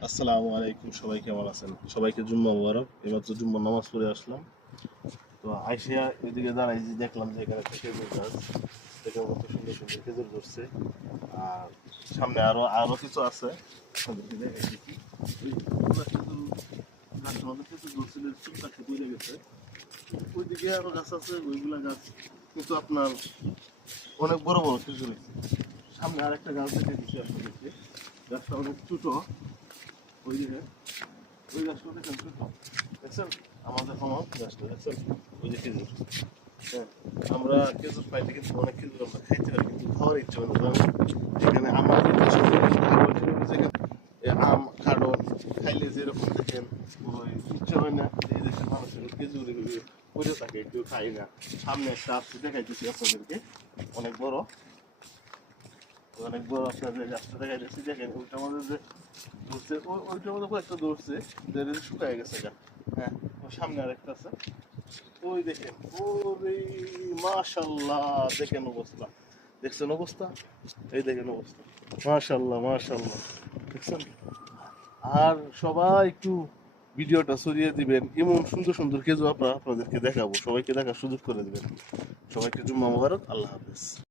আসসালামু আলাইকুম, সবাই কেমন আছেন? সবাইকে জুম্মা মুবারক। এইমাত্র জুম্মার নামাজ পড়ে আসলাম। তো আইসা এদিকে দাঁড়াইছি, দেখলাম যে এখানে একটা খেজুর গাছ, দেখে কত সুন্দর সুন্দর খেজুর ধরছে। আর সামনে আরো আরো কিছু আছে, আপনাদেরকে দেখাইছি কি ওইগুলা খেজুর গাছের মধ্যে খেজুর ধরছিল, চুলটা পড়ে গেছে। ওইদিকে আরো গাছ আছে, ওইগুলা গাছ কিন্তু আপনার অনেক বড় বড় খেজুর হয়েছে। সামনে আরেকটা গাছ দেখে দিচ্ছি আপনাদেরকে, গাছটা অনেক ছোট। ওই যে ওই গাছটা দেখেন ছোট, দেখছেন? আমাদের আমার গাছটা দেখছেন, ওই যে খেজুর। হ্যাঁ, আমরা খেজুর পাইলে কিন্তু অনেক খেজুর আমরা খাইতে পারি, কিন্তু খাওয়ার ইচ্ছে হয় না। এখানে আমাদের আম খাড়ো খাইলে যেরকম দেখেন ওই ইচ্ছে হয় না, এই দেশের মানুষের খেজুর পড়ে থাকে, কেউ খাই না। সামনে একটা আসছে, দেখাইতেছি আপনাদেরকে, অনেক বড় অনেক বড় আপনাদের গাছটা দেখাইতেছি। দেখেন ওইটার মধ্যে যে ধরছে, ওইটার মধ্যে কয়েকটা ধরছে, যে শুকায় গেছে গা। হ্যাঁ, ওর সামনে আরেকটা আছে, ওই দেখেন। ওরে মাশাল্লাহ, দেখেন অবস্থা, দেখছেন অবস্থা? এই দেখেন অবস্থা, মাশাল্লাহ মাশাল্লাহ, দেখছেন? আর সবাই একটু ভিডিওটা ছড়িয়ে দিবেন, এমন সুন্দর সুন্দর খেজুর আপনাদেরকে দেখাবো, সবাইকে দেখার সুযোগ করে দিবেন। সবাইকে জুম্মা মুবারক, আল্লাহ হাফেজ।